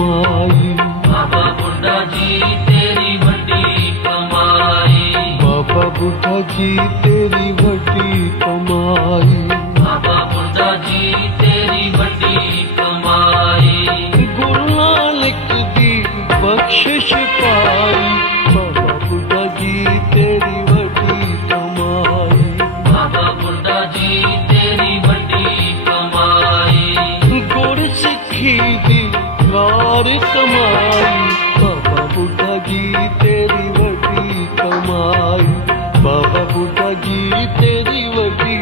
कमाई। बाबा बुड्ढा जी तेरी वड्डी कमाई। बाबा बुड्ढा जी तेरी वड्डी कमाई। बाबा बुड्ढा जी तेरी वड्डी कमाई। गुरु नानक दी बख्शिश पाई। बाबा बुड्ढा जी तेरी वड्डी कमाई। बाबा बुड्ढा जी तेरी वड्डी कमाई। गुर सिक्खी दी वार कमाई। बाबा बुड्ढा जी तेरी वड्डी कमाई। बाबा बुड्ढा जी तेरी वड्डी